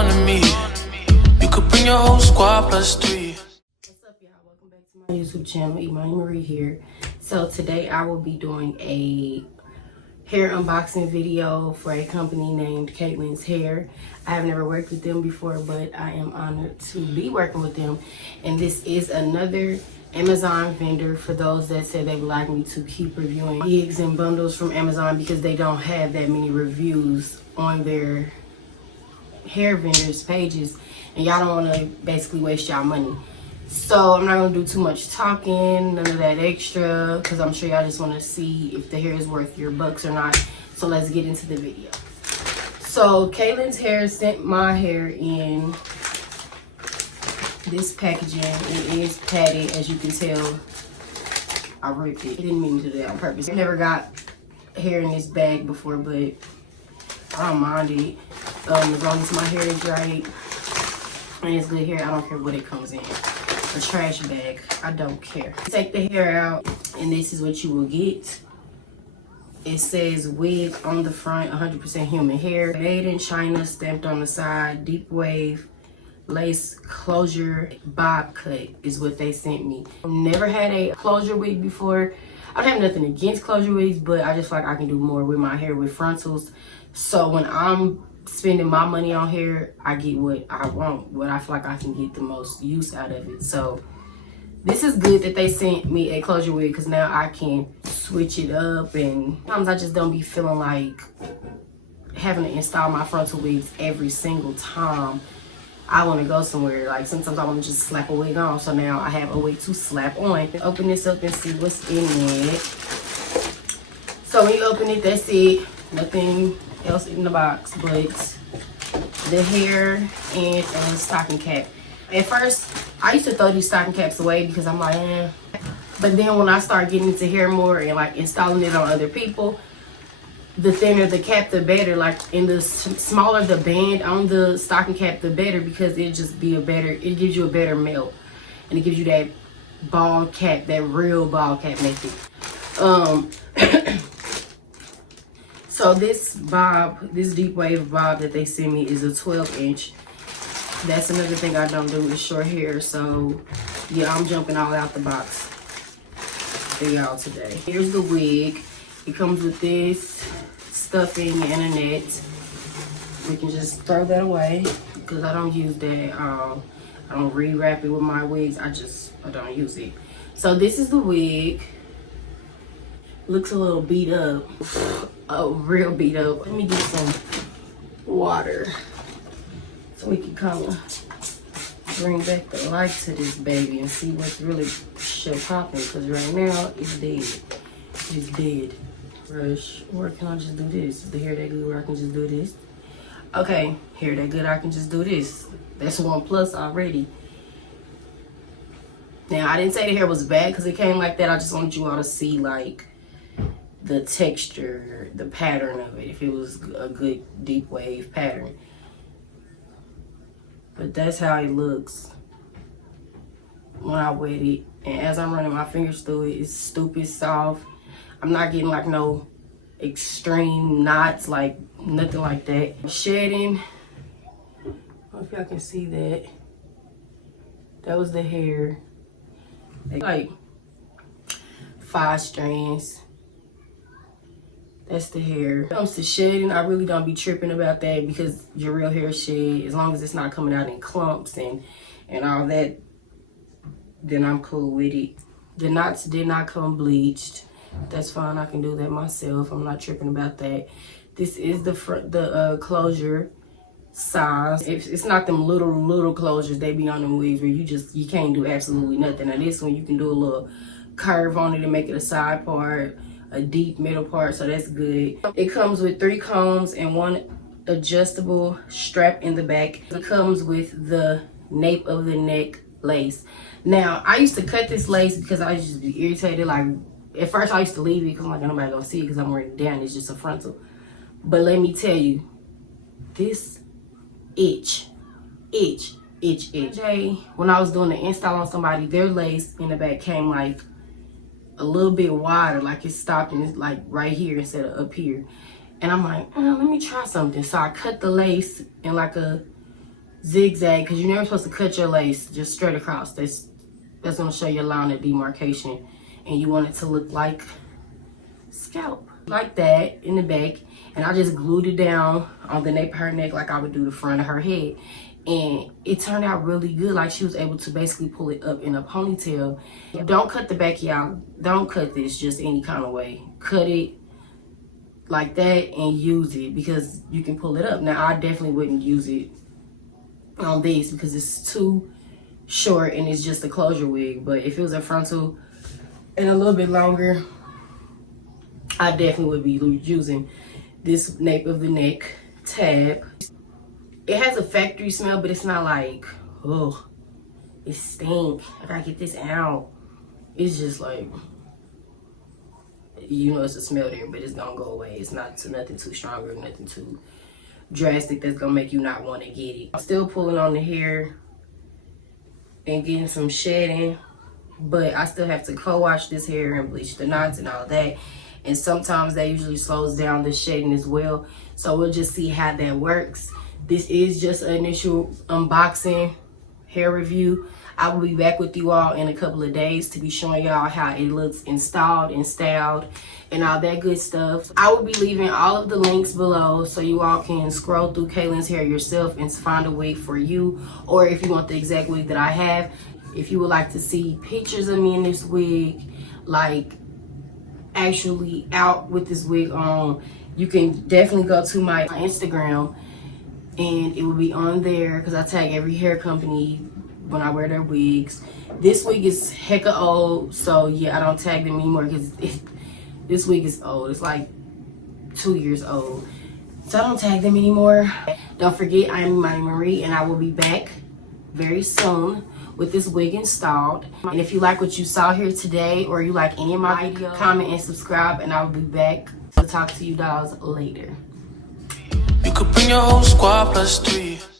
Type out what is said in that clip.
on to me. You could bring your whole squad plus 3. What's up, y'all? Welcome back to my YouTube channel. Imani Marie here. So today I will be doing a hair unboxing video for a company named Caitlyn's Hair. I have never worked with them before, but I am honored to be working with them. And this is another Amazon vendor for those that said they would like me to keep reviewing gigs and bundles from Amazon because they don't have that many reviews on their hair vendors pages, and y'all don't want to basically waste y'all money. So I'm not going to do too much talking, none of that extra, because I'm sure y'all just want to see if the hair is worth your bucks or not. So let's get into the video. So Caitlyn's Hair sent my hair in this packaging. It is padded, as you can tell. I ripped it. I didn't mean to do that on purpose. I never got hair in this bag before, but I don't mind it. As long as my hair is right and it's good hair, I don't care what it comes in. A trash bag, I don't care. Take the hair out, and this is what you will get. It says wig on the front, 100% human hair. Made in China, stamped on the side, deep wave, lace closure, bob cut is what they sent me. I've never had a closure wig before. I don't have nothing against closure wigs, but I just feel like I can do more with my hair with frontals. So when I'm spending my money on hair, I get what I want, what I feel like I can get the most use out of it. So this is good that they sent me a closure wig, because now I can switch it up, and sometimes I just don't be feeling like having to install my frontal wigs every single time I want to go somewhere. Like sometimes I want to just slap a wig on, so now I have a wig to slap on. Open this up and see what's in it. So when you open it, that's it. Nothing else in the box but the hair and a stocking cap. At first I used to throw these stocking caps away because I'm like, but then when I start getting into hair more and like installing it on other people, the thinner the cap the better. Like, and the smaller the band on the stocking cap the better, because it just be a better, it gives you a better melt, and it gives you that bald cap, that real bald cap method. So this bob, this deep wave bob that they sent me is a 12-inch. That's another thing I don't do with short hair. So yeah, I'm jumping all out the box for y'all today. Here's the wig. It comes with this stuffing and a net. We can just throw that away because I don't use that. I don't rewrap it with my wigs. I don't use it. So this is the wig. Looks a little beat up. Oh, real beat up. Let me get some water so we can kind of bring back the light to this baby and see what's really shit popping, because right now it's dead. It's dead. Brush, or can I just do this? Is the hair that good where I can just do this? Okay, hair that good I can just do this. That's 1+ already. Now I didn't say the hair was bad because it came like that. I just wanted you all to see like the texture, the pattern of it, if it was a good deep wave pattern. But that's how it looks when I wet it, and as I'm running my fingers through it, it's stupid soft. I'm not getting like no extreme knots, like nothing like that. Shedding, I don't know if y'all can see that. That was the hair, like 5 strands. That's the hair. When it comes to shedding, I really don't be tripping about that, because your real hair shed, as long as it's not coming out in clumps and all that, then I'm cool with it. The knots did not come bleached. That's fine, I can do that myself. I'm not tripping about that. This is the closure size. It's not them little closures they be on them wigs where you can't do absolutely nothing. And this one you can do a little curve on it and make it a side part, a deep middle part, so that's good. It comes with 3 combs and 1 adjustable strap in the back. It comes with the nape of the neck lace. Now I used to cut this lace because I used to be irritated. Like at first I used to leave it because I'm like, nobody gonna see it because I'm wearing it down, it's just a frontal. But let me tell you, this itch. When I was doing the install on somebody, their lace in the back came like a little bit wider, like it stopped and it's like right here instead of up here. And I'm like, let me try something. So I cut the lace in like a zigzag, because you're never supposed to cut your lace just straight across. That's going to show your line of demarcation, and you want it to look like scalp, like that in the back. And I just glued it down on the nape of her neck like I would do the front of her head, and it turned out really good. Like, she was able to basically pull it up in a ponytail. Don't cut the back, y'all. Don't cut this just any kind of way. Cut it like that and use it, because you can pull it up. Now, I definitely wouldn't use it on this because it's too short and it's just a closure wig. But if it was a frontal and a little bit longer, I definitely would be using this nape of the neck tab. It has a factory smell, but it's not like, oh, it stink, I gotta get this out. It's just like, you know, it's a smell there, but it's gonna go away. It's not nothing too strong or nothing too drastic that's gonna make you not want to get it. I'm still pulling on the hair and getting some shedding, but I still have to co-wash this hair and bleach the knots and all that. And sometimes that usually slows down the shedding as well. So we'll just see how that works. This is just an initial unboxing hair review. I will be back with you all in a couple of days to be showing y'all how it looks installed and styled and all that good stuff. I will be leaving all of the links below so you all can scroll through Caitlyn's hair yourself and find a wig for you, or if you want the exact wig that I have. If you would like to see pictures of me in this wig, like actually out with this wig on, you can definitely go to my Instagram and it will be on there, because I tag every hair company when I wear their wigs. This wig is hecka old, so yeah, I don't tag them anymore because this wig is old. It's like 2 years old, so I don't tag them anymore. Don't forget, I am Imani Marie, and I will be back very soon with this wig installed. And if you like what you saw here today, or you like any of my videos, comment and subscribe, and I will be back to talk to you dolls later. You could bring your whole squad +3.